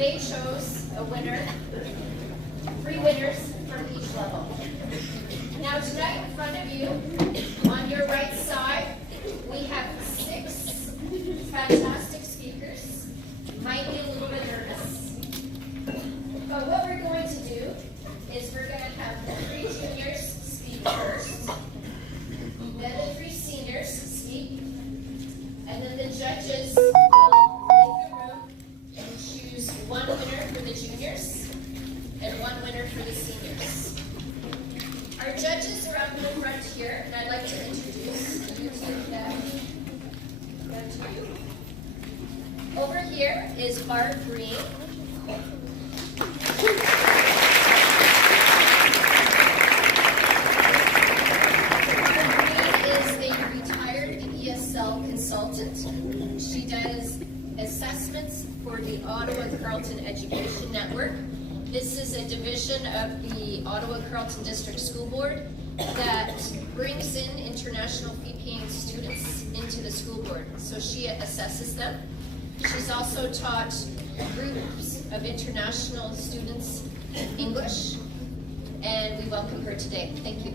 they chose a winner, 3 winners from each level. Now tonight in front of you, on your right side, we have 6 fantastic speakers. Might be a little bit nervous. But what we're going to do is we're going to have the 3 juniors speak first, then the 3 seniors speak, and then the judges will leave the room and choose 1 winner for the juniors and 1 winner for the seniors. Our judges are up in the front here, and I'd like to introduce you to them to you. Over here is Barb Green. She does assessments for the Ottawa Carleton Education Network. This is a division of the Ottawa Carleton District School Board that brings in international fee-paying students into the school board. So she assesses them. She's also taught groups of international students English, and we welcome her today. Thank you.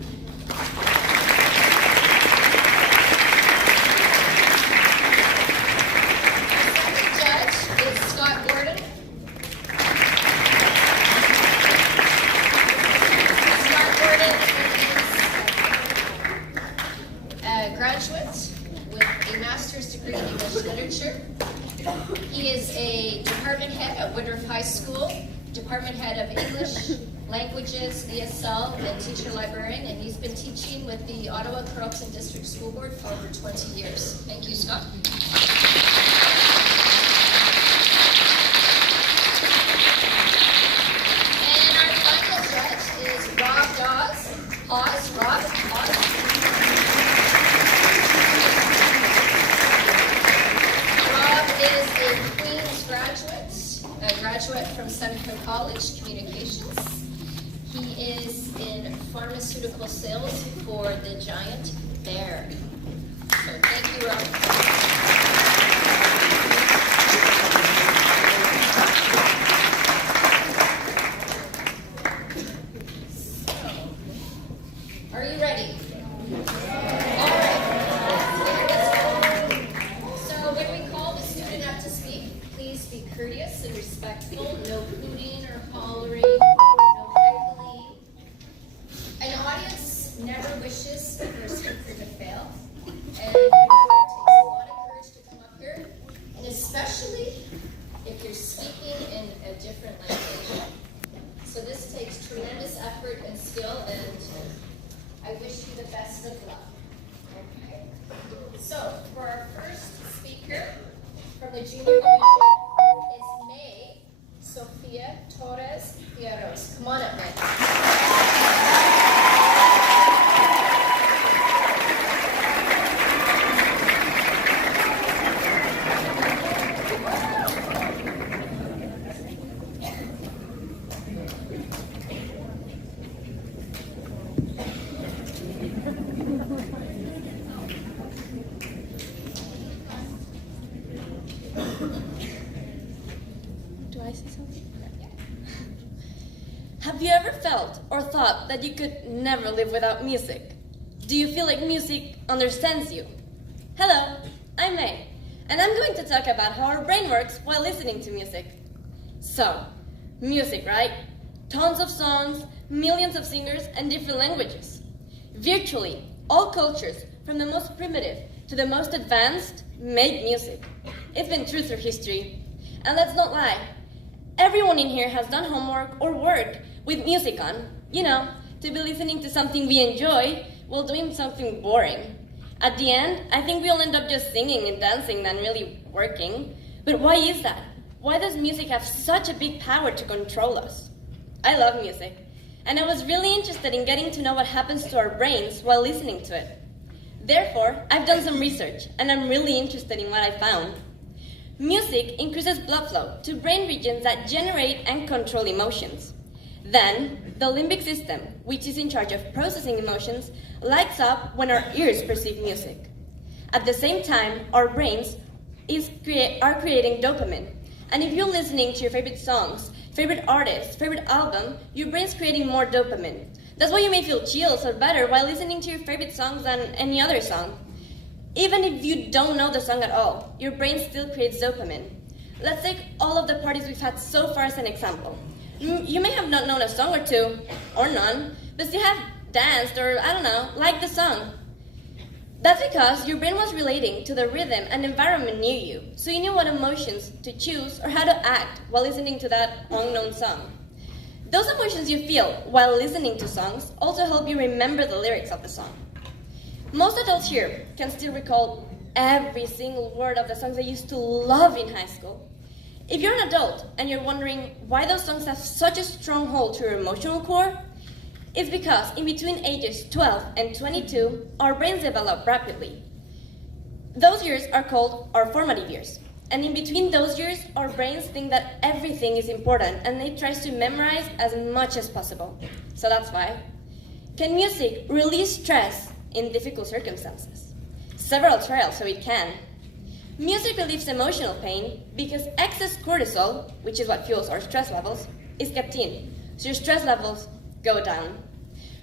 He is a department head at Woodruff High School, department head of English, languages, ESL, and teacher librarian, and he's been teaching with the Ottawa Carleton District School Board for over 20 years. Thank you, Scott. And our final judge is Rob Dawes. Pause, Rob, pause. Is a Queen's graduate, a graduate from Seneca College Communications. He is in pharmaceutical sales for the Giant Bear. So thank you, Rob. So, are you ready? Be courteous and respectful, no hooting or hollering, no heckling. An audience never wishes for a speaker to fail, and it takes a lot of courage to come up here, and especially if you're speaking in a different language. So this takes tremendous effort and skill, and I wish you the best of luck. Okay. So for our first speaker from the junior division, Sofia Torres Fierros. Come on up, May. Have you ever felt or thought that you could never live without music? Do you feel like music understands you? Hello, I'm May, and I'm going to talk about how our brain works while listening to music. So, music, right? Tons of songs, millions of singers, and different languages. Virtually all cultures, from the most primitive to the most advanced, make music. It's been true through history. And let's not lie, everyone in here has done homework or work with music on, to be listening to something we enjoy while doing something boring. At the end, I think we all end up just singing and dancing than really working. But why is that? Why does music have such a big power to control us? I love music, and I was really interested in getting to know what happens to our brains while listening to it. Therefore, I've done some research, and I'm really interested in what I found. Music increases blood flow to brain regions that generate and control emotions. Then, the limbic system, which is in charge of processing emotions, lights up when our ears perceive music. At the same time, our brains are creating dopamine, And if you're listening to your favorite songs, favorite artists, favorite album, your brain's creating more dopamine. That's why you may feel chills or better while listening to your favorite songs than any other song. Even if you don't know the song at all, your brain still creates dopamine. Let's take all of the parties we've had so far as an example. You may have not known a song or two, or none, but still have danced or, I don't know, liked the song. That's because your brain was relating to the rhythm and environment near you, so you knew what emotions to choose or how to act while listening to that unknown song. Those emotions you feel while listening to songs also help you remember the lyrics of the song. Most adults here can still recall every single word of the songs they used to love in high school. If you're an adult and you're wondering why those songs have such a strong hold to your emotional core, it's because in between ages 12 and 22, our brains develop rapidly. Those years are called our formative years. And in between those years, our brains think that everything is important and they try to memorize as much as possible. So that's why. Can music release stress in difficult circumstances? Several trials so it can. Music relieves emotional pain because excess cortisol, which is what fuels our stress levels, is kept in, so your stress levels go down.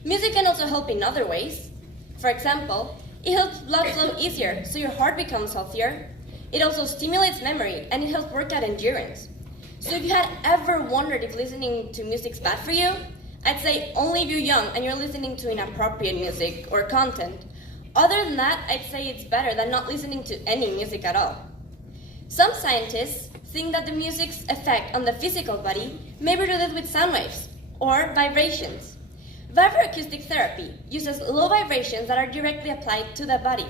Music can also help in other ways. For example, it helps blood flow easier, so your heart becomes healthier. It also stimulates memory, and it helps work out endurance. So if you had ever wondered if listening to music's bad for you, I'd say only if you're young and you're listening to inappropriate music or content. Other than that, I'd say it's better than not listening to any music at all. Some scientists think that the music's effect on the physical body may be related with sound waves or vibrations. Vibroacoustic therapy uses low vibrations that are directly applied to the body,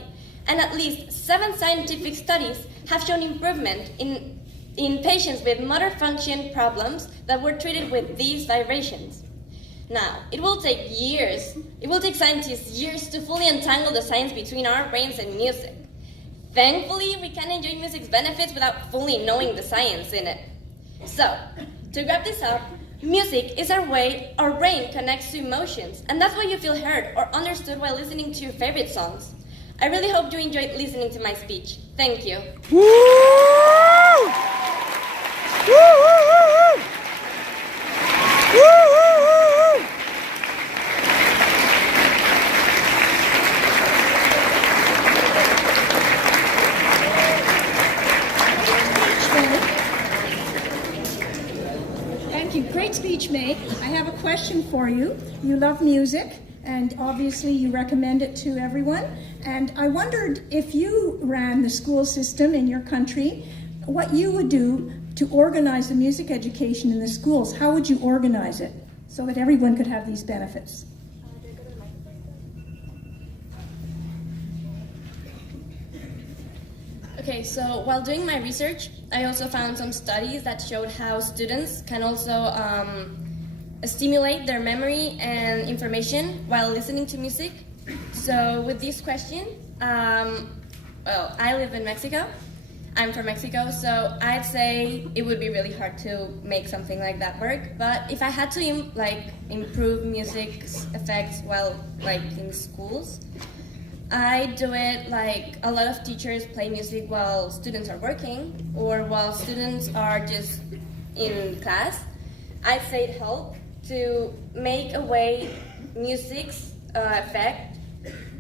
and at least 7 scientific studies have shown improvement in patients with motor function problems that were treated with these vibrations. Now, it will take scientists years to fully untangle the science between our brains and music. Thankfully, we can enjoy music's benefits without fully knowing the science in it. So, to wrap this up, music is our way our brain connects to emotions, and that's why you feel heard or understood while listening to your favorite songs. I really hope you enjoyed listening to my speech. Thank you. Woo! Woo, woo, woo, woo! Woo, woo, woo, woo! Thank you. Great speech, May. I have a question for you. You love music, and obviously you recommend it to everyone. And I wondered if you ran the school system in your country, what you would do to organize the music education in the schools. How would you organize it so that everyone could have these benefits? Okay, so while doing my research, I also found some studies that showed how students can also stimulate their memory and information while listening to music. So with this question, well, I live in Mexico. I'm from Mexico, so I'd say it would be really hard to make something like that work. But if I had to improve music's effects while in schools, I do it like a lot of teachers play music while students are working or while students are just in class. I'd say it helped to make a way music's effect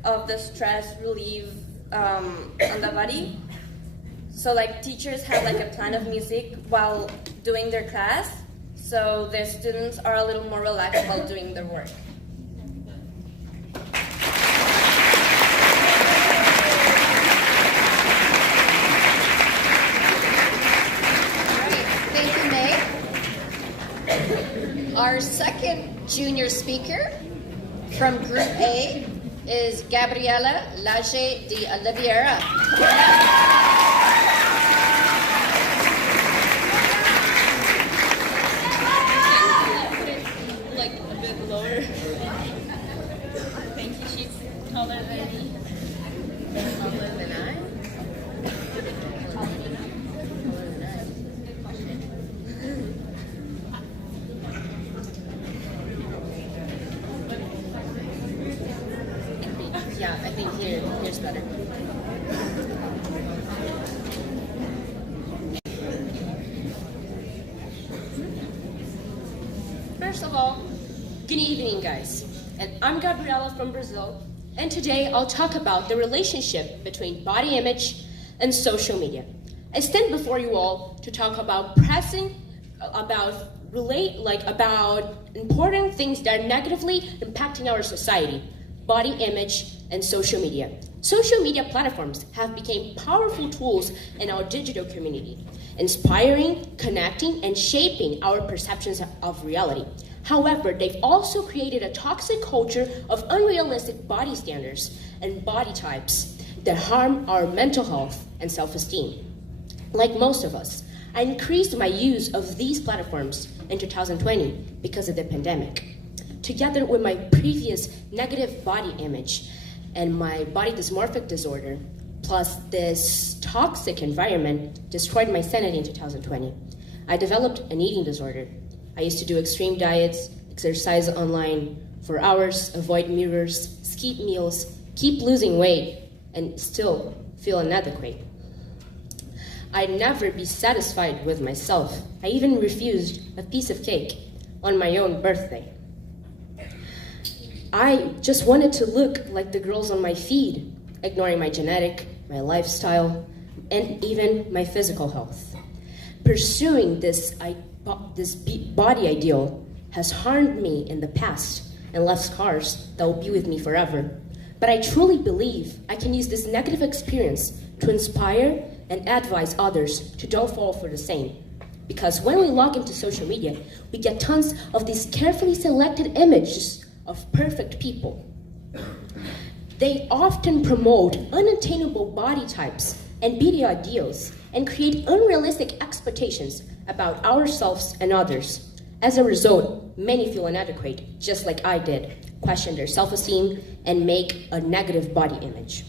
of the stress relief on the body. So teachers have a plan of music while doing their class, so the students are a little more relaxed while doing their work. Our second junior speaker from Group A is Gabriela Laje de Oliveira. A bit lower. Thank you. She's taller than me. Taller than I? Yeah, I think here's better. first of all, good evening, guys. And I'm Gabriela from Brazil, and today I'll talk about the relationship between body image and social media. I stand before you all to talk about about important things that are negatively impacting our society: body image and social media. Social media platforms have become powerful tools in our digital community, inspiring, connecting, and shaping our perceptions of reality. However, they've also created a toxic culture of unrealistic body standards and body types that harm our mental health and self-esteem. Like most of us, I increased my use of these platforms in 2020 because of the pandemic. Together with my previous negative body image and my body dysmorphic disorder, plus this toxic environment destroyed my sanity in 2020. I developed an eating disorder. I used to do extreme diets, exercise online for hours, avoid mirrors, skip meals, keep losing weight, and still feel inadequate. I'd never be satisfied with myself. I even refused a piece of cake on my own birthday. I just wanted to look like the girls on my feed, ignoring my genetic, my lifestyle, and even my physical health. Pursuing this body ideal has harmed me in the past and left scars that will be with me forever. But I truly believe I can use this negative experience to inspire and advise others to don't fall for the same. Because when we log into social media, we get tons of these carefully selected images of perfect people. They often promote unattainable body types and beauty ideals and create unrealistic expectations about ourselves and others. As a result, many feel inadequate, just like I did, question their self-esteem, and make a negative body image.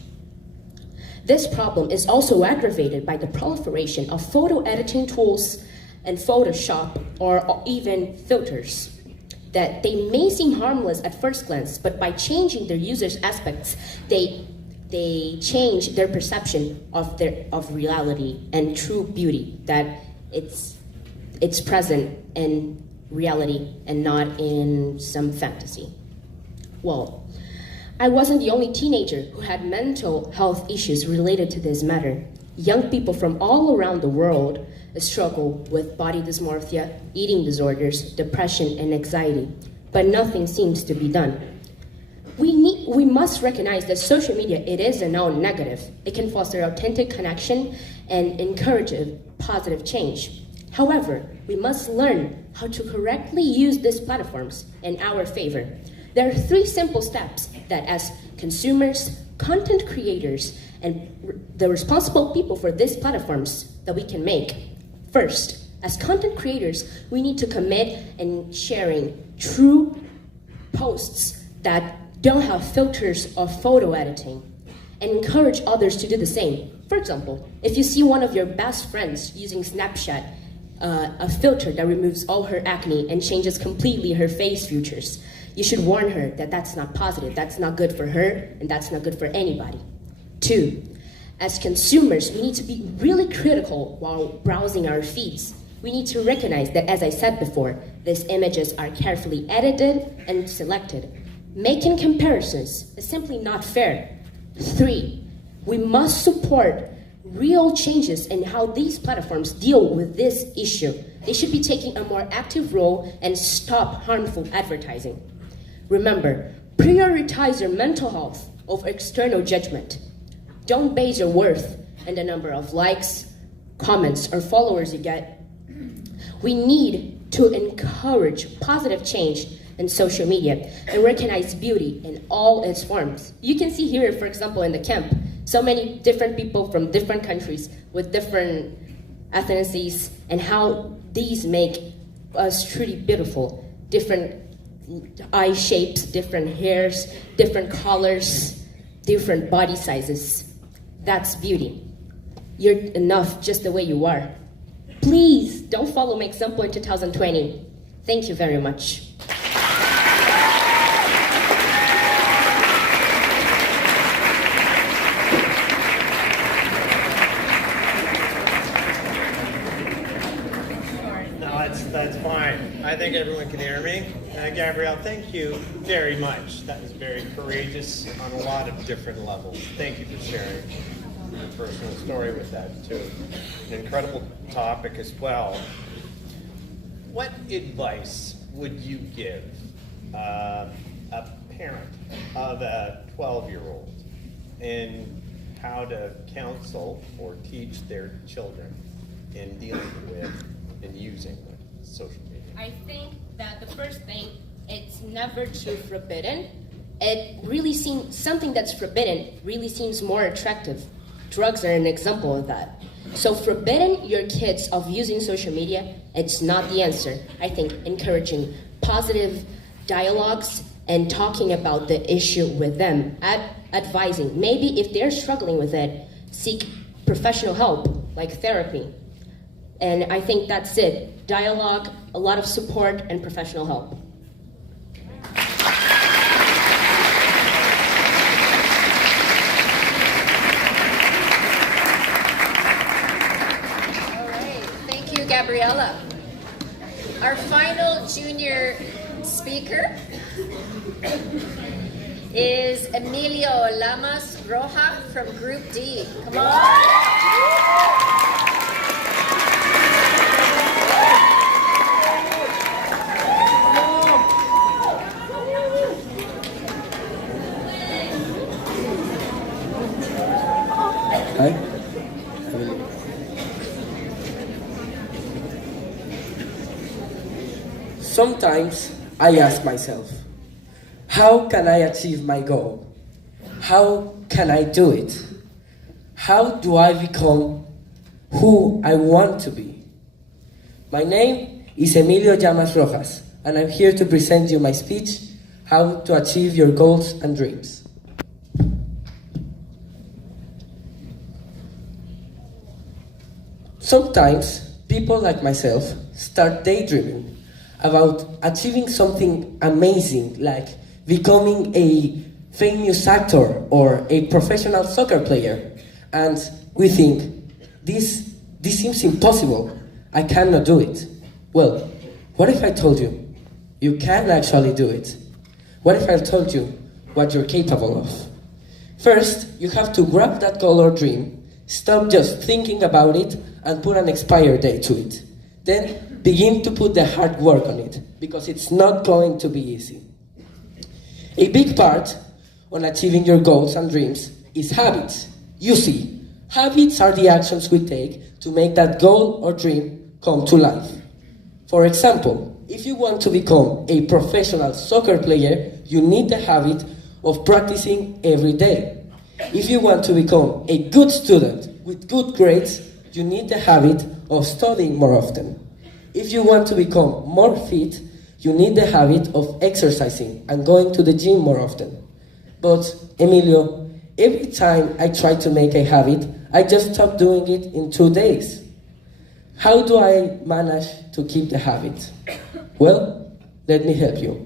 This problem is also aggravated by the proliferation of photo editing tools and Photoshop or even filters. That they may seem harmless at first glance, but by changing their users' aspects, they change their perception of reality and true beauty, that it's present in reality and not in some fantasy. Well, I wasn't the only teenager who had mental health issues related to this matter. Young people from all around the world struggle with body dysmorphia, eating disorders, depression, and anxiety, but nothing seems to be done. We must recognize that social media, it is a known negative. It can foster authentic connection and encourage a positive change. However, we must learn how to correctly use these platforms in our favor. There are 3 simple steps that as consumers, content creators, and the responsible people for these platforms that we can make. First, as content creators, we need to commit in sharing true posts that don't have filters or photo editing, and encourage others to do the same. For example, if you see one of your best friends using Snapchat, a filter that removes all her acne and changes completely her face features, you should warn her that that's not positive, that's not good for her, and that's not good for anybody. 2, as consumers, we need to be really critical while browsing our feeds. We need to recognize that, as I said before, these images are carefully edited and selected. Making comparisons is simply not fair. 3, we must support real changes in how these platforms deal with this issue. They should be taking a more active role and stop harmful advertising. Remember, prioritize your mental health over external judgment. Don't base your worth on the number of likes, comments, or followers you get. We need to encourage positive change in social media and recognize beauty in all its forms. You can see here, for example, in the camp, so many different people from different countries with different ethnicities, and how these make us truly beautiful. Different eye shapes, different hairs, different colors, different body sizes. That's beauty. You're enough just the way you are. Please don't follow my example in 2020. Thank you very much. No, That's fine. I think everyone can hear me. Gabrielle, thank you very much. That was very courageous on a lot of different levels. Thank you for sharing your personal story with that, too. An incredible topic as well. What advice would you give a parent of a 12-year-old in how to counsel or teach their children in dealing with and using social media? I think that the first thing, it's never too forbidden. It really seems, something that's forbidden really seems more attractive. Drugs are an example of that. So forbidding your kids of using social media, it's not the answer. I think encouraging positive dialogues and talking about the issue with them, advising. Maybe if they're struggling with it, seek professional help, like therapy. And I think that's it. Dialogue, a lot of support, and professional help. All right, thank you, Gabriella. Our final junior speaker is Emilio Lamas Roja from Group D. Come on. Hi. Sometimes I ask myself, how can I achieve my goal? How can I do it? How do I become who I want to be? My name is Emilio Llamas Rojas, and I'm here to present you my speech, How to Achieve Your Goals and Dreams. Sometimes people like myself start daydreaming about achieving something amazing, like becoming a famous actor or a professional soccer player, and we think, this seems impossible, I cannot do it. Well, what if I told you, you can actually do it? What if I told you what you're capable of? First, you have to grab that goal or dream, stop just thinking about it, and put an expire date to it. Then begin to put the hard work on it, because it's not going to be easy. A big part on achieving your goals and dreams is habits. You see, habits are the actions we take to make that goal or dream come to life. For example, if you want to become a professional soccer player, you need the habit of practicing every day. If you want to become a good student with good grades, you need the habit of studying more often. If you want to become more fit, you need the habit of exercising and going to the gym more often. But, Emilio, every time I try to make a habit, I just stop doing it in 2 days. How do I manage to keep the habit? Well, let me help you.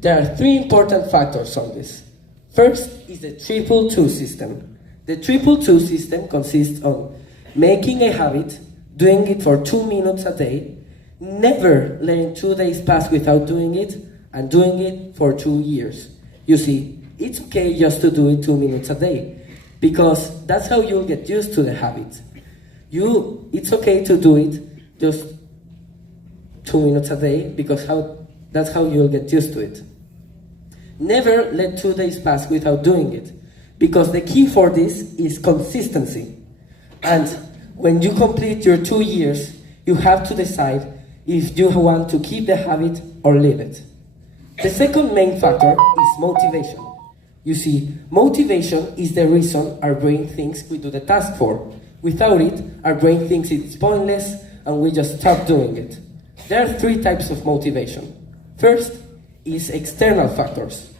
There are 3 important factors on this. First is the 2-2 system. The 2-2 system consists of making a habit, doing it for 2 minutes a day, never letting 2 days pass without doing it, and doing it for 2 years. You see, it's okay just to do it 2 minutes a day, because that's how you'll get used to the habit. It's okay to do it just 2 minutes a day, because that's how you'll get used to it. Never let 2 days pass without doing it, because the key for this is consistency. And when you complete your 2 years, you have to decide if you want to keep the habit or leave it. The second main factor is motivation. You see, motivation is the reason our brain thinks we do the task for. Without it, our brain thinks it's pointless and we just stop doing it. There are 3 types of motivation. First is external factors.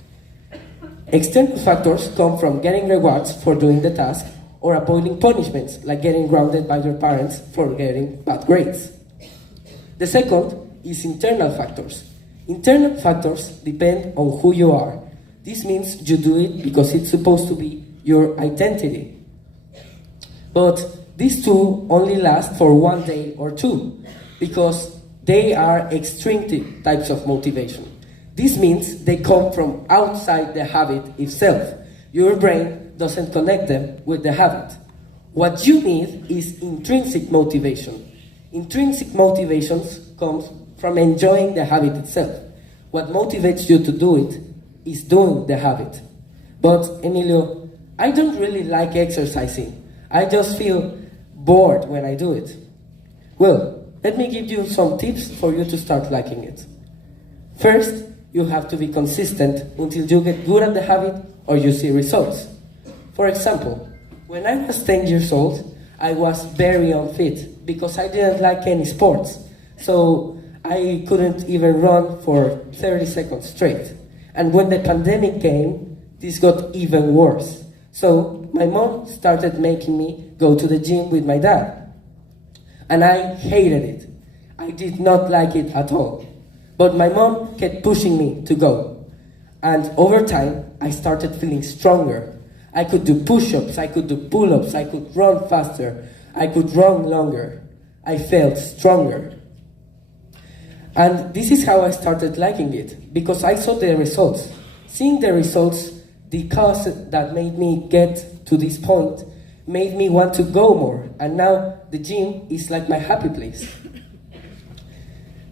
External factors come from getting rewards for doing the task or avoiding punishments, like getting grounded by your parents for getting bad grades. The second is internal factors. Internal factors depend on who you are. This means you do it because it's supposed to be your identity. But these 2 only last for 1 day or 2, because They are extrinsic types of motivation. This means they come from outside the habit itself. Your brain doesn't connect them with the habit. What you need is intrinsic motivation. Intrinsic motivations comes from enjoying the habit itself. What motivates you to do it is doing the habit. But Emilio, I don't really like exercising. I just feel bored when I do it. Well, let me give you some tips for you to start liking it. First, you have to be consistent until you get good at the habit or you see results. For example, when I was 10 years old, I was very unfit because I didn't like any sports. So I couldn't even run for 30 seconds straight. And when the pandemic came, this got even worse. So my mom started making me go to the gym with my dad. And I hated it. I did not like it at all. But my mom kept pushing me to go. And over time, I started feeling stronger. I could do push-ups, I could do pull-ups, I could run faster, I could run longer. I felt stronger. And this is how I started liking it, because I saw the results. Seeing the results, the cause that made me get to this point made me want to go more. And now the gym is like my happy place.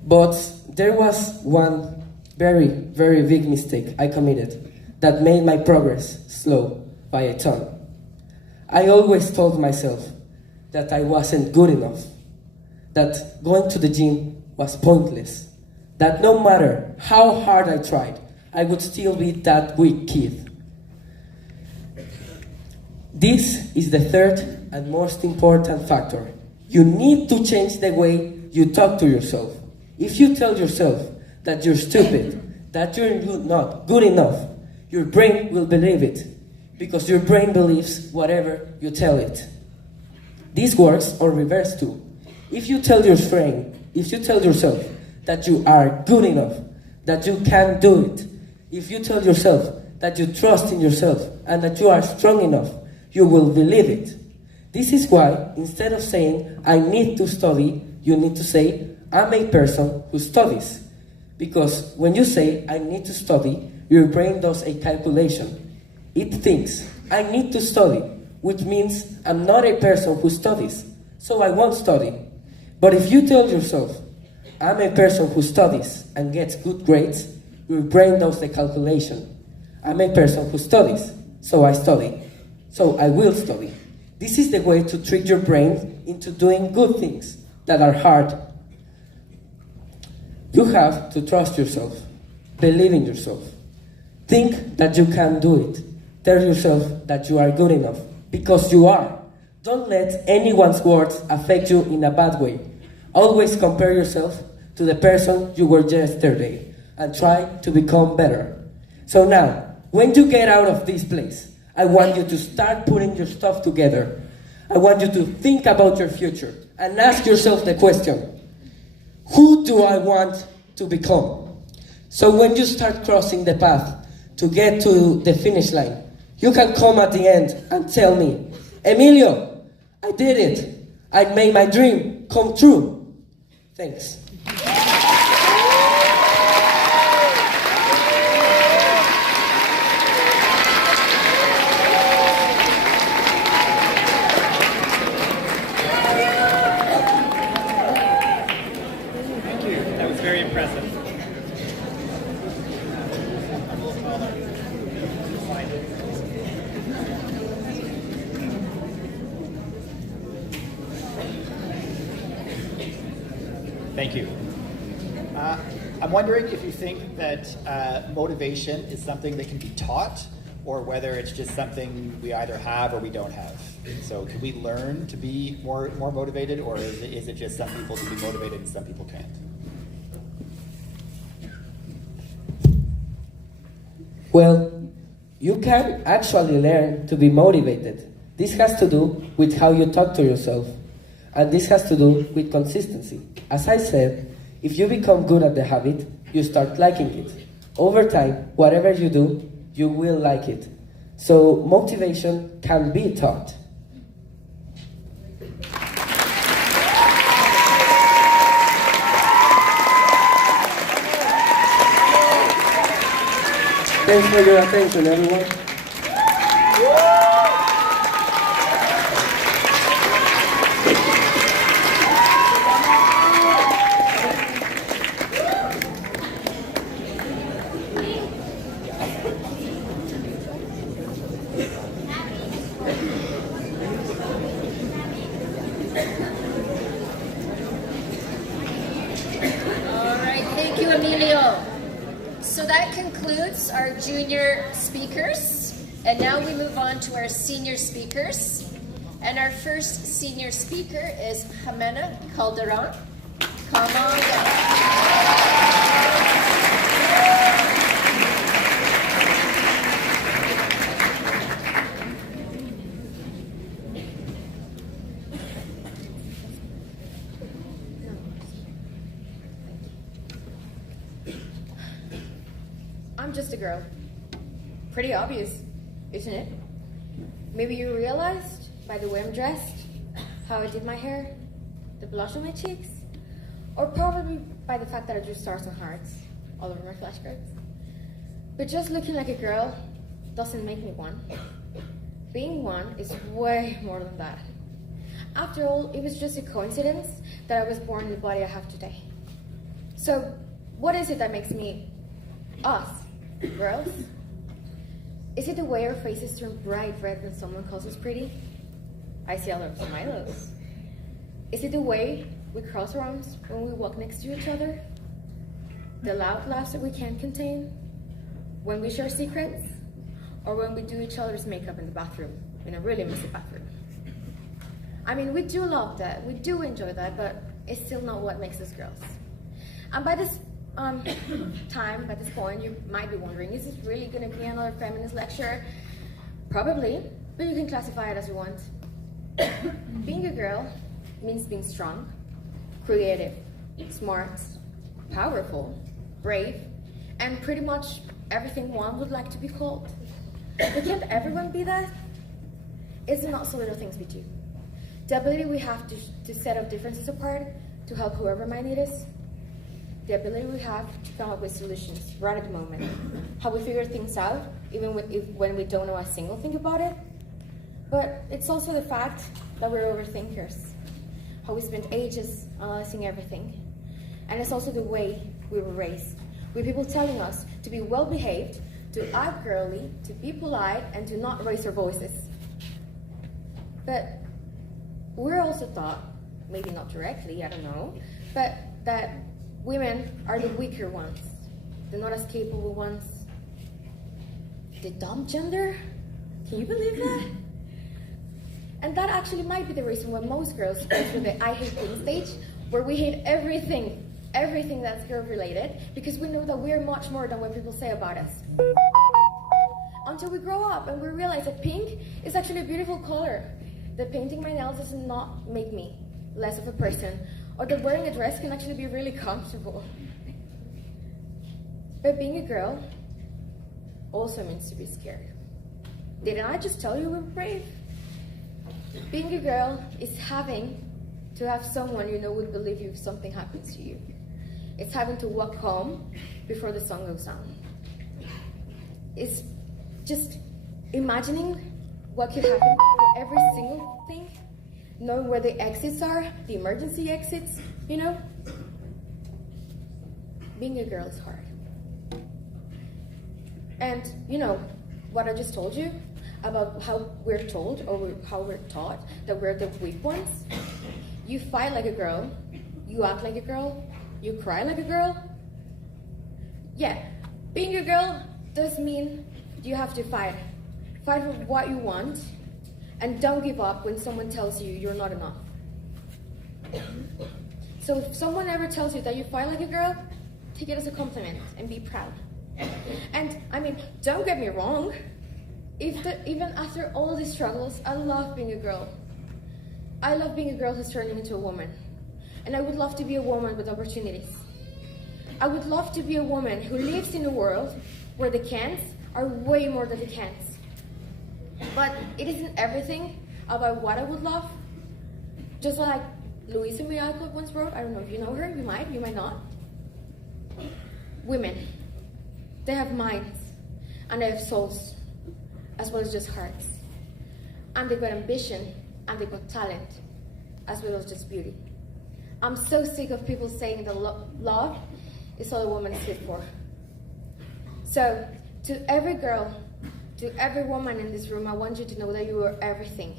But there was one very, very big mistake I committed that made my progress slow by a ton. I always told myself that I wasn't good enough, that going to the gym was pointless, that no matter how hard I tried, I would still be that weak kid. This is the third and most important factor. You need to change the way you talk to yourself. If you tell yourself that you're stupid, that you're not good enough, your brain will believe it, because your brain believes whatever you tell it. This works on reverse too. If you tell yourself that you are good enough, that you can do it, if you tell yourself that you trust in yourself and that you are strong enough, you will believe it. This is why, instead of saying, I need to study, you need to say, I'm a person who studies. Because when you say, I need to study, your brain does a calculation. It thinks, I need to study, which means I'm not a person who studies, so I won't study. But if you tell yourself, I'm a person who studies and gets good grades, your brain does the calculation. I'm a person who studies, so I study, so I will study. This is the way to trick your brain into doing good things that are hard. You have to trust yourself, believe in yourself, think that you can do it. Tell yourself that you are good enough, because you are. Don't let anyone's words affect you in a bad way. Always compare yourself to the person you were yesterday and try to become better. So now, when you get out of this place, I want you to start putting your stuff together. I want you to think about your future and ask yourself the question, who do I want to become? So when you start crossing the path to get to the finish line, you can come at the end and tell me, Emilio, I did it. I made my dream come true. Thanks. Thank you. That was very impressive. Thank you. I'm wondering if you think that motivation is something that can be taught, or whether it's just something we either have or we don't have. So can we learn to be more motivated, or is it just some people can be motivated and some people can't? Well, you can actually learn to be motivated. This has to do with how you talk to yourself. And this has to do with consistency. As I said, if you become good at the habit, you start liking it. Over time, whatever you do, you will like it. So motivation can be taught. Thanks for your attention, everyone. All right, thank you, Emilio. So that concludes our junior speakers. And now we move on to our senior speakers. And our first senior speaker is Jimena Calderon. Come on down. I'm just a girl. Pretty obvious, isn't it? Maybe you realized by the way I'm dressed, how I did my hair, the blush on my cheeks, or probably by the fact that I drew stars and hearts all over my flashcards. But just looking like a girl doesn't make me one. Being one is way more than that. After all, it was just a coincidence that I was born in the body I have today. So, what is it that makes me us? Girls? Is it the way our faces turn bright red when someone calls us pretty? I see a lot of smiles. Is it the way we cross our arms when we walk next to each other? The loud laughs that we can't contain? When we share secrets? Or when we do each other's makeup in the bathroom, in a really messy bathroom? I mean, we do love that, we do enjoy that, but it's still not what makes us girls. And by this by this point, you might be wondering, is this really going to be another feminist lecture? Probably, but you can classify it as you want. Being a girl means being strong, creative, smart, powerful, brave, and pretty much everything one would like to be called. But can't everyone be that? It's not so little things we do. The ability we have to set our differences apart to help whoever might need us. The ability we have to come up with solutions right at the moment. How we figure things out, even when we don't know a single thing about it. But it's also the fact that we're overthinkers. How we spend ages analyzing everything. And it's also the way we were raised. With people telling us to be well-behaved, to act girly, to be polite, and to not raise our voices. But we're also taught, maybe not directly, I don't know, but that women are the weaker ones, the not as capable ones. The dumb gender? Can you believe that? And that actually might be the reason why most girls go through the I hate things stage, where we hate everything that's girl related, because we know that we're much more than what people say about us. Until we grow up and we realize that pink is actually a beautiful color. That painting my nails does not make me less of a person, or that wearing a dress can actually be really comfortable. But being a girl also means to be scared. Didn't I just tell you we're brave? Being a girl is having to have someone you know would believe you if something happens to you. It's having to walk home before the sun goes down. It's just imagining what could happen for every single thing, knowing where the exits are, the emergency exits, you know? Being a girl is hard. And you know what I just told you about how we're told or how we're taught that we're the weak ones? You fight like a girl, you act like a girl, you cry like a girl. Yeah, being a girl does mean you have to fight. Fight for what you want, and don't give up when someone tells you you're not enough. So if someone ever tells you that you fight like a girl, take it as a compliment and be proud. And I mean, don't get me wrong, even after all these struggles, I love being a girl. I love being a girl who's turning into a woman. And I would love to be a woman with opportunities. I would love to be a woman who lives in a world where the cans are way more than the cans. But it isn't everything about what I would love. Just like Louisa May Alcott once wrote, I don't know if you know her, you might not. Women, they have minds. and they have souls, as well as just hearts. And they've got ambition, and they've got talent, as well as just beauty. I'm so sick of people saying that love is all a woman is fit for. So, to every girl, to every woman in this room, I want you to know that you are everything.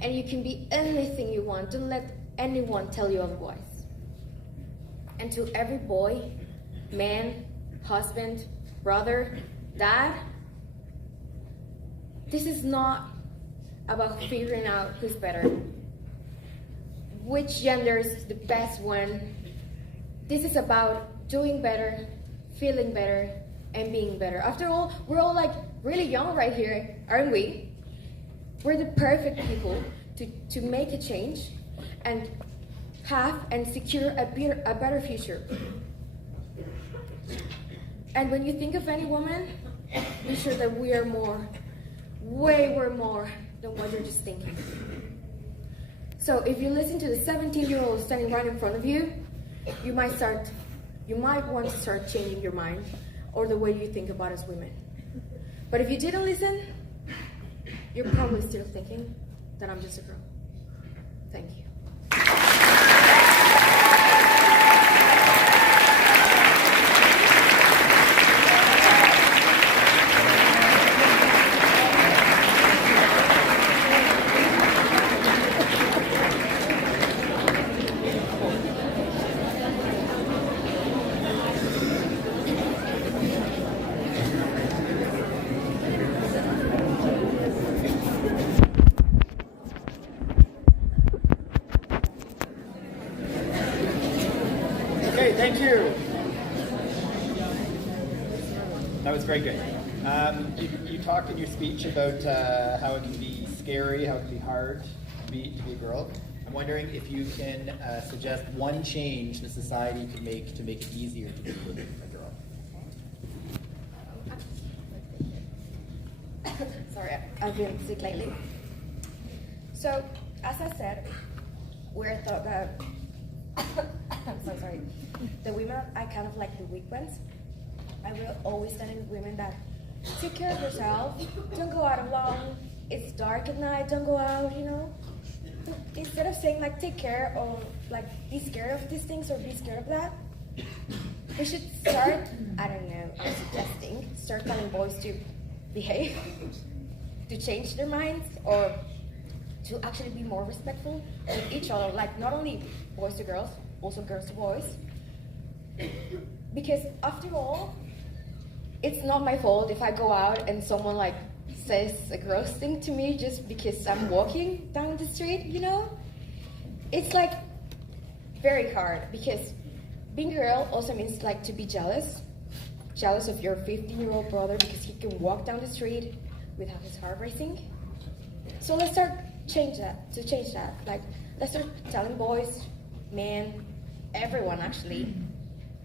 And you can be anything you want. Don't let anyone tell you otherwise. And to every boy, man, husband, brother, dad, this is not about figuring out who's better, which gender is the best one. This is about doing better, feeling better, and being better. After all, we're all like really young right here, aren't we? We're the perfect people to make a change and have and secure a better future. And when you think of any woman, be sure that we are more, way more than what you're just thinking. So if you listen to the 17-year-old standing right in front of you, you might want to start changing your mind or the way you think about us women. But if you didn't listen, you're probably still thinking that I'm just a girl. Thank you. Okay, thank you. That was very good. You talked in your speech about how it can be scary, how it can be hard to be a girl. I'm wondering if you can suggest one change the society can make to make it easier to be a girl. Sorry, I've been sick lately. So, as I said, we're thought that I'm so sorry. The women are kind of like the weak ones. I will always tell women that take care of yourself. Don't go out alone. It's dark at night. Don't go out, you know. Instead of saying like take care or like be scared of these things or be scared of that, we should start, I don't know, I'm suggesting, start telling boys to behave, to change their minds, or to actually be more respectful with each other, like not only boys to girls, also girls to boys. Because after all, it's not my fault if I go out and someone like says a gross thing to me just because I'm walking down the street, you know? It's like very hard because being a girl also means like to be jealous of your 15-year-old brother because he can walk down the street without his heart racing. So let's start change that. Like let's start telling boys, men, everyone actually,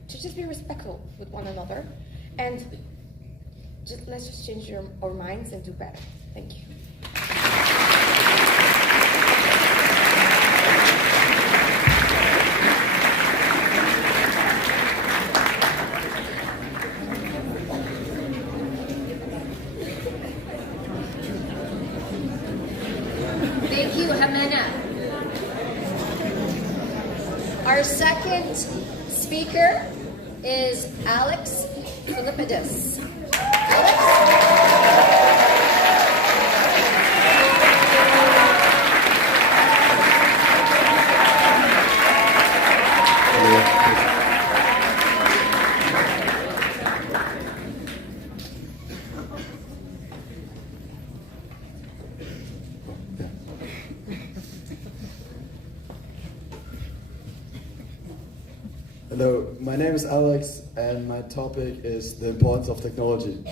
to just be respectful with one another, and let's just change our minds and do better. Thank you. Thank you, Jimena. Our second speaker is Alex Philippidis. Hello, my name is Alex and my topic is the importance of technology.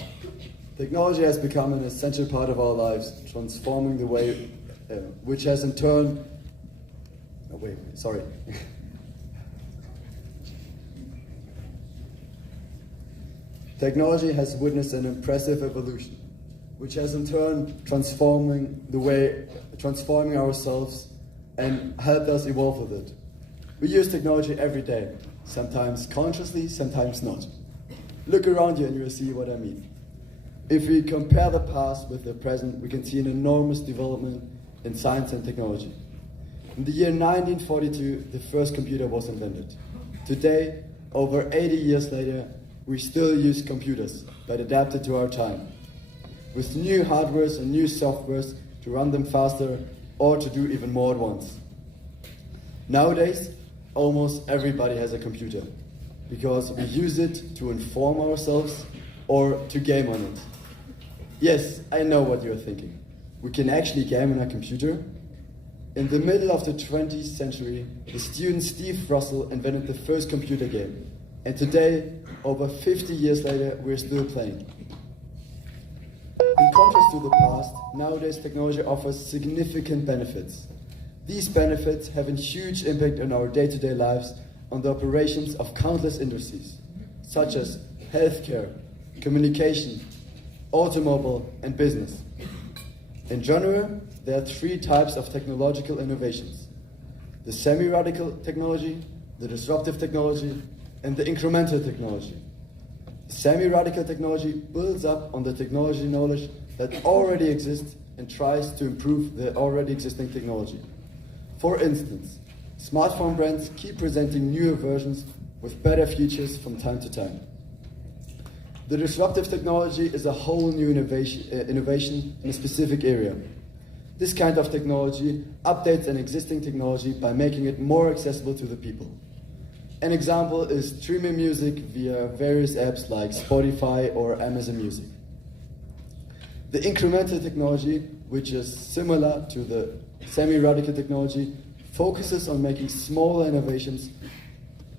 Technology has become an essential part of our lives, transforming the way, which has in turn, Technology has witnessed an impressive evolution, which has in turn transforming ourselves and helped us evolve with it. We use technology every day, sometimes consciously, sometimes not. Look around you and you will see what I mean. If we compare the past with the present, we can see an enormous development in science and technology. In the year 1942, the first computer was invented. Today, over 80 years later, we still use computers, but adapted to our time, with new hardwares and new softwares to run them faster or to do even more at once. Nowadays, almost everybody has a computer, because we use it to inform ourselves or to game on it. Yes, I know what you're thinking. We can actually game on a computer? In the middle of the 20th century, the student Steve Russell invented the first computer game. And today, over 50 years later, we're still playing. In contrast to the past, nowadays technology offers significant benefits. These benefits have a huge impact on our day-to-day lives, on the operations of countless industries, such as healthcare, communication, automobile, and business. In general, there are three types of technological innovations: the semi-radical technology, the disruptive technology, and the incremental technology. Semi-radical technology builds up on the technology knowledge that already exists and tries to improve the already existing technology. For instance, smartphone brands keep presenting newer versions with better features from time to time. The disruptive technology is a whole new innovation in a specific area. This kind of technology updates an existing technology by making it more accessible to the people. An example is streaming music via various apps like Spotify or Amazon Music. The incremental technology, which is similar to the semi-radical technology, focuses on making smaller innovations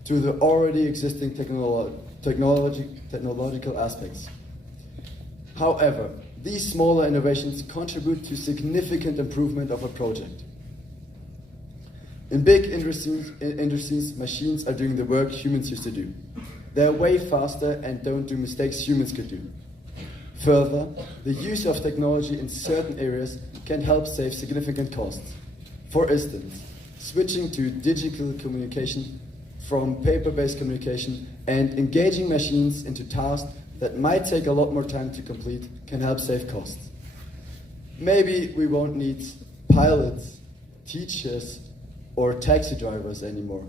to the already existing technological aspects. However, these smaller innovations contribute to significant improvement of a project. In big industries, machines are doing the work humans used to do. They're way faster and don't do mistakes humans could do. Further, the use of technology in certain areas can help save significant costs. For instance, switching to digital communication from paper-based communication and engaging machines into tasks that might take a lot more time to complete can help save costs. Maybe we won't need pilots, teachers, or taxi drivers anymore.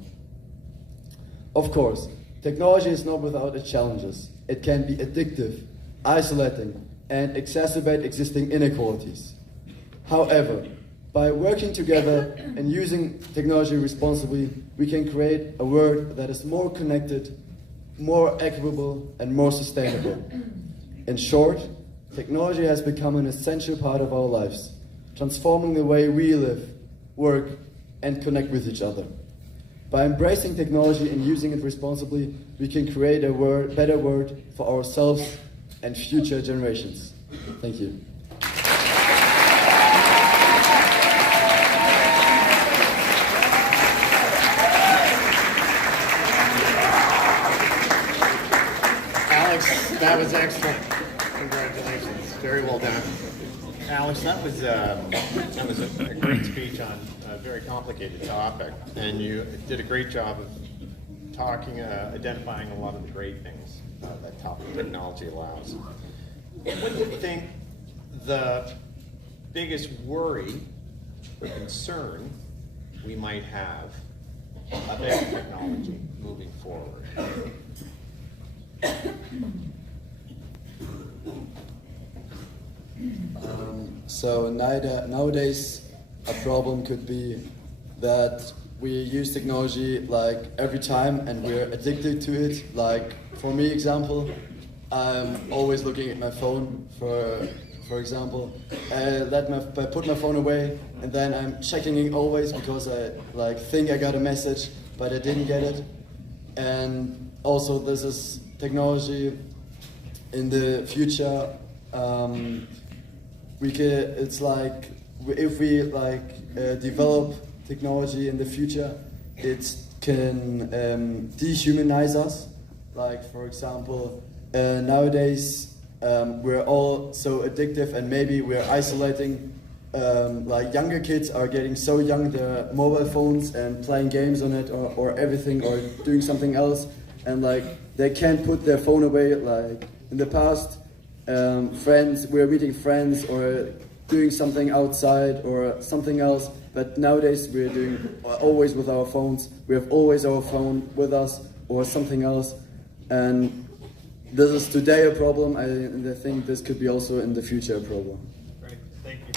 Of course, technology is not without its challenges. It can be addictive, isolating, and exacerbate existing inequalities. However, by working together and using technology responsibly, we can create a world that is more connected, more equitable, and more sustainable. In short, technology has become an essential part of our lives, transforming the way we live, work, and connect with each other. By embracing technology and using it responsibly, we can create a better world for ourselves and future generations. Thank you. Alex, that was excellent. Congratulations. Very well done. Alex, that was a great speech on a very complicated topic, and you did a great job of talking, identifying a lot of the great things that technology allows. What do you think the biggest worry or concern we might have about technology moving forward? So nowadays, a problem could be that we use technology like every time and we're addicted to it. Like for me, example, I'm always looking at my phone for example. I put my phone away and then I'm checking it always because I think I got a message but I didn't get it. And also this is technology in the future. It's like if we develop technology in the future, it can dehumanize us. Like for example, nowadays we're all so addictive, and maybe we're isolating. Like younger kids are getting so young, their mobile phones and playing games on it, or everything, or doing something else, and like they can't put their phone away. Like in the past, friends, we're meeting friends or doing something outside or something else. But nowadays we're doing always with our phones. We have always our phone with us or something else. And this is today a problem. I think this could be also in the future a problem. Great, thank you.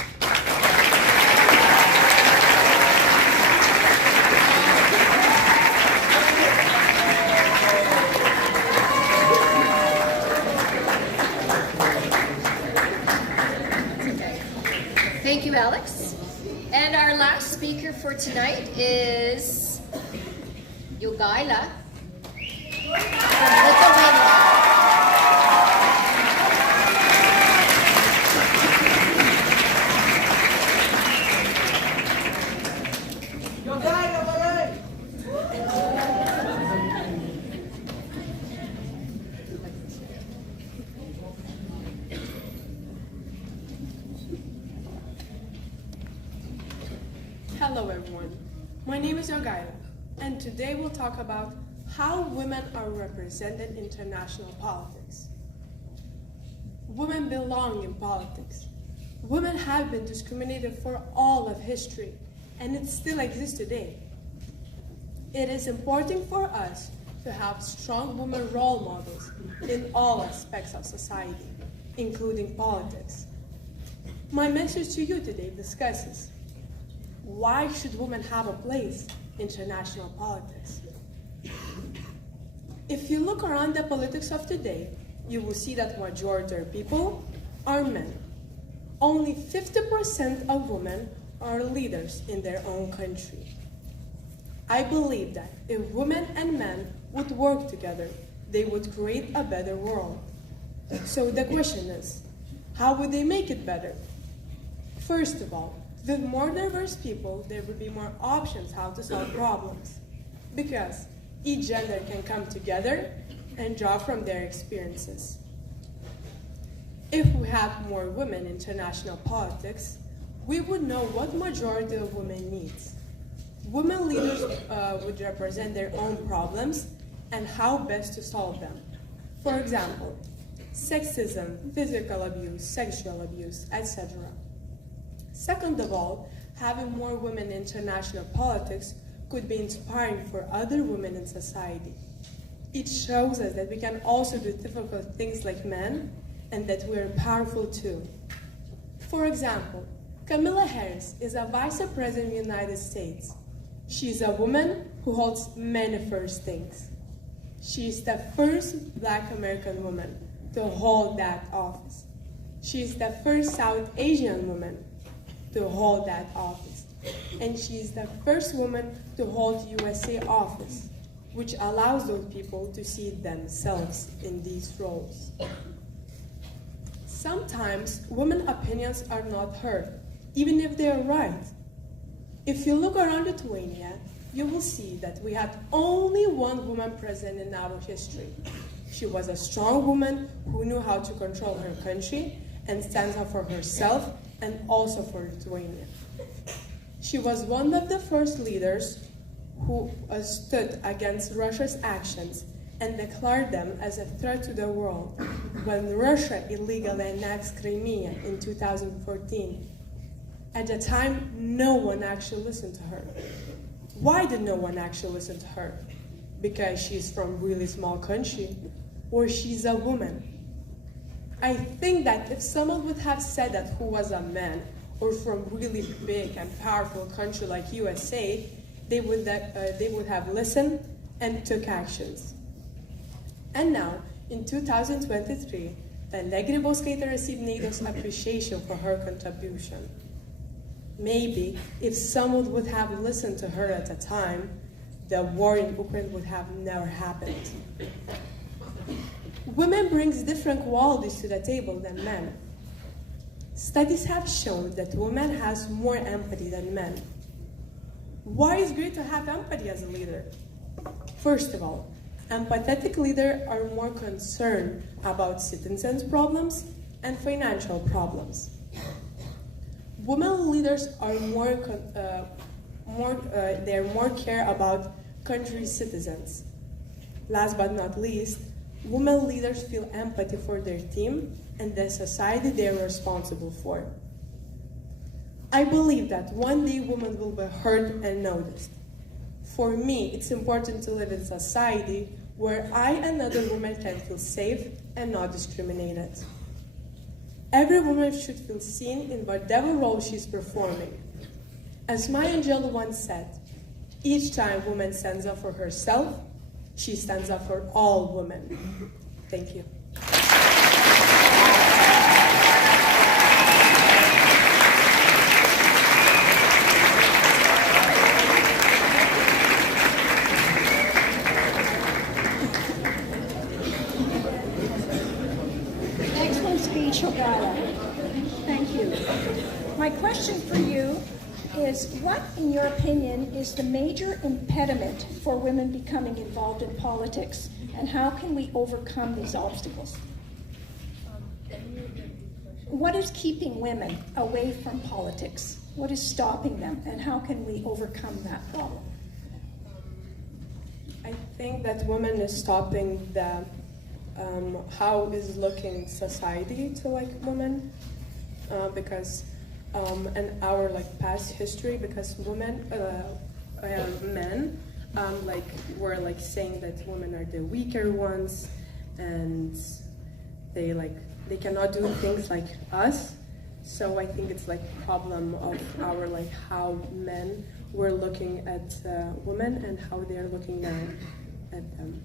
Thank you, Alex. And our last speaker for tonight is Yogaila from Lithuania. Hello everyone, my name is Yogaila, and today we'll talk about how women are represented in international politics. Women belong in politics. Women have been discriminated for all of history, and it still exists today. It is important for us to have strong women role models in all aspects of society, including politics. My message to you today discusses: why should women have a place in international politics? If you look around the politics of today, you will see that majority of people are men. Only 50% of women are leaders in their own country. I believe that if women and men would work together, they would create a better world. So the question is, how would they make it better? First of all, with more diverse people, there would be more options how to solve problems, because each gender can come together and draw from their experiences. If we have more women in international politics, we would know what majority of women needs. Women leaders would represent their own problems and how best to solve them. For example, sexism, physical abuse, sexual abuse, etc. Second of all, having more women in international politics could be inspiring for other women in society. It shows us that we can also do difficult things like men, and that we are powerful too. For example, Kamala Harris is a vice president of the United States. She is a woman who holds many first things. She is the first Black American woman to hold that office. She is the first South Asian woman to hold that office. And she is the first woman to hold USA office, which allows those people to see themselves in these roles. Sometimes women's opinions are not heard, even if they are right. If you look around Lithuania, you will see that we had only one woman president in our history. She was a strong woman who knew how to control her country and stand up for herself and also for Lithuania. She was one of the first leaders who stood against Russia's actions and declared them as a threat to the world when Russia illegally annexed Crimea in 2014. At the time, no one actually listened to her. Why did no one actually listen to her? Because she's from a really small country, or she's a woman. I think that if someone would have said that who was a man or from really big and powerful country like USA, they would have listened and took actions. And now, in 2023, the Grybauskaitė received NATO's appreciation for her contribution. Maybe if someone would have listened to her at the time, the war in Ukraine would have never happened. Women brings different qualities to the table than men. Studies have shown that women has more empathy than men. Why is it great to have empathy as a leader? First of all, empathetic leaders are more concerned about citizens' problems and financial problems. Women leaders are more care about country citizens. Last but not least, women leaders feel empathy for their team and the society they are responsible for. I believe that one day women will be heard and noticed. For me, it's important to live in a society where I and other women can feel safe and not discriminated. Every woman should feel seen in whatever role she's performing. As Maya Angelou once said, each time a woman stands up for herself, she stands up for all women. Thank you. Excellent speech, Ogala. Thank you. My question for you is, what, in your opinion, is the major impediment for women becoming involved in politics, and how can we overcome these obstacles? What is keeping women away from politics? What is stopping them, and how can we overcome that problem? I think that women is stopping the how is looking society to like women, because in our like past history, because women men like were like saying that women are the weaker ones and they cannot do things like us. So I think it's like a problem of our like how men were looking at women and how they are looking now at them.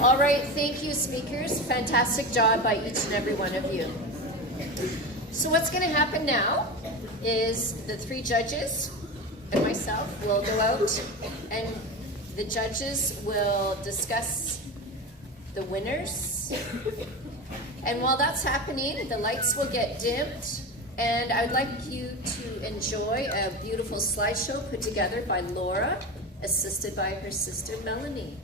All right, thank you, speakers. Fantastic job by each and every one of you. So what's going to happen now is the three judges and myself will go out and the judges will discuss the winners. And while that's happening, the lights will get dimmed. And I'd like you to enjoy a beautiful slideshow put together by Laura, assisted by her sister Melanie.